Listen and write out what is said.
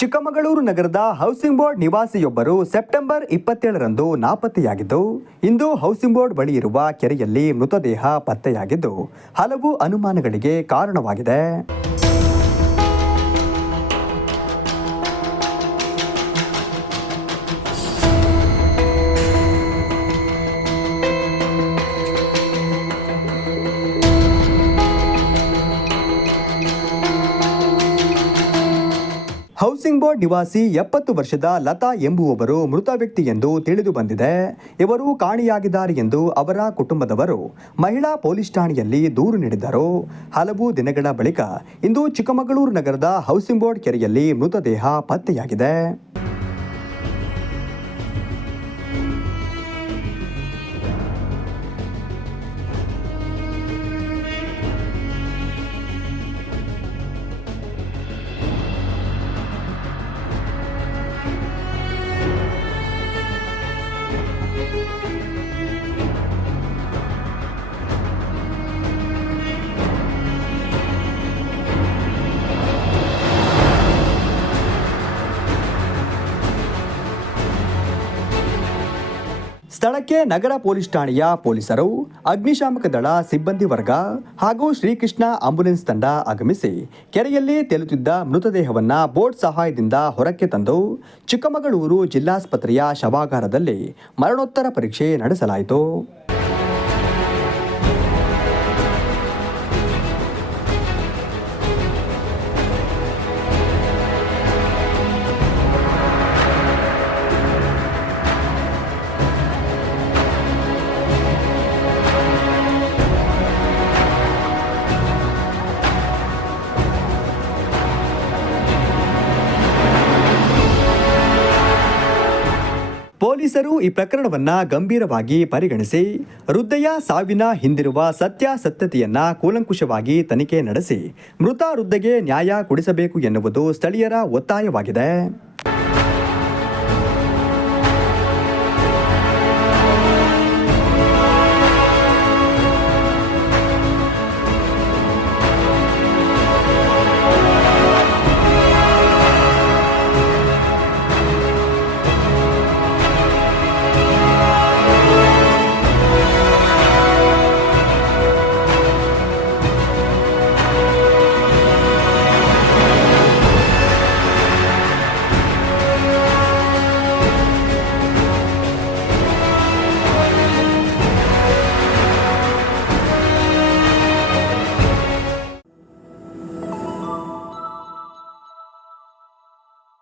ಚಿಕ್ಕಮಗಳೂರು ನಗರದ housing board ನಿವಾಸಿಯೊಬ್ಬರು September 27ರಂದು ನಾಪತ್ತೆಯಾಗಿದ್ದು, ಇಂದು housing board ಬಳಿ ಇರುವ ಕೆರೆಯಲ್ಲಿ ಮೃತದೇಹ ಪತ್ತೆಯಾಗಿದ್ದು ಹಲವು ಅನುಮಾನಗಳಿಗೆ ಕಾರಣವಾಗಿದೆ. ಹೌಸಿಂಗ್ ಬೋರ್ಡ್ ನಿವಾಸಿ 70 ವರ್ಷದ ಲತಾ ಎಂಬುವವರು ಮೃತ ವ್ಯಕ್ತಿ ಎಂದು ತಿಳಿದು ಬಂದಿದೆ. ಇವರು ಕಾಣೆಯಾಗಿದ್ದಾರೆ ಎಂದು ಅವರ ಕುಟುಂಬದವರು ಮಹಿಳಾ ಪೊಲೀಸ್ ಠಾಣೆಯಲ್ಲಿ ದೂರು ನೀಡಿದ್ದರು. ಹಲವು ದಿನಗಳ ಬಳಿಕ ಇಂದು ಚಿಕ್ಕಮಗಳೂರು ನಗರದ ಹೌಸಿಂಗ್ ಬೋರ್ಡ್ ಕೆರೆಯಲ್ಲಿ ಮೃತದೇಹ ಪತ್ತೆಯಾಗಿದೆ. ಸ್ಥಳಕ್ಕೆ ನಗರ ಪೊಲೀಸ್ ಠಾಣೆಯ ಪೊಲೀಸರು, ಅಗ್ನಿಶಾಮಕ ದಳ ಸಿಬ್ಬಂದಿ ವರ್ಗ ಹಾಗೂ ಶ್ರೀಕೃಷ್ಣ ಆಂಬ್ಯುಲೆನ್ಸ್ ತಂಡ ಆಗಮಿಸಿ ಕೆರೆಯಲ್ಲಿ ತೇಲುತ್ತಿದ್ದ ಮೃತದೇಹವನ್ನು ಬೋಟ್ ಸಹಾಯದಿಂದ ಹೊರಕ್ಕೆ ತಂದು ಚಿಕ್ಕಮಗಳೂರು ಜಿಲ್ಲಾಸ್ಪತ್ರೆಯ ಶವಾಗಾರದಲ್ಲಿ ಮರಣೋತ್ತರ ಪರೀಕ್ಷೆ ನಡೆಸಲಾಯಿತು. ಪೊಲೀಸರು ಈ ಪ್ರಕರಣವನ್ನು ಗಂಭೀರವಾಗಿ ಪರಿಗಣಿಸಿ ವೃದ್ಧೆಯ ಸಾವಿನ ಹಿಂದಿರುವ ಸತ್ಯಾಸತ್ಯತೆಯನ್ನು ಕೂಲಂಕುಷವಾಗಿ ತನಿಖೆ ನಡೆಸಿ ಮೃತ ವೃದ್ಧೆಗೆ ನ್ಯಾಯ ಕೊಡಿಸಬೇಕು ಎನ್ನುವುದು ಸ್ಥಳೀಯರ ಒತ್ತಾಯವಾಗಿದೆ.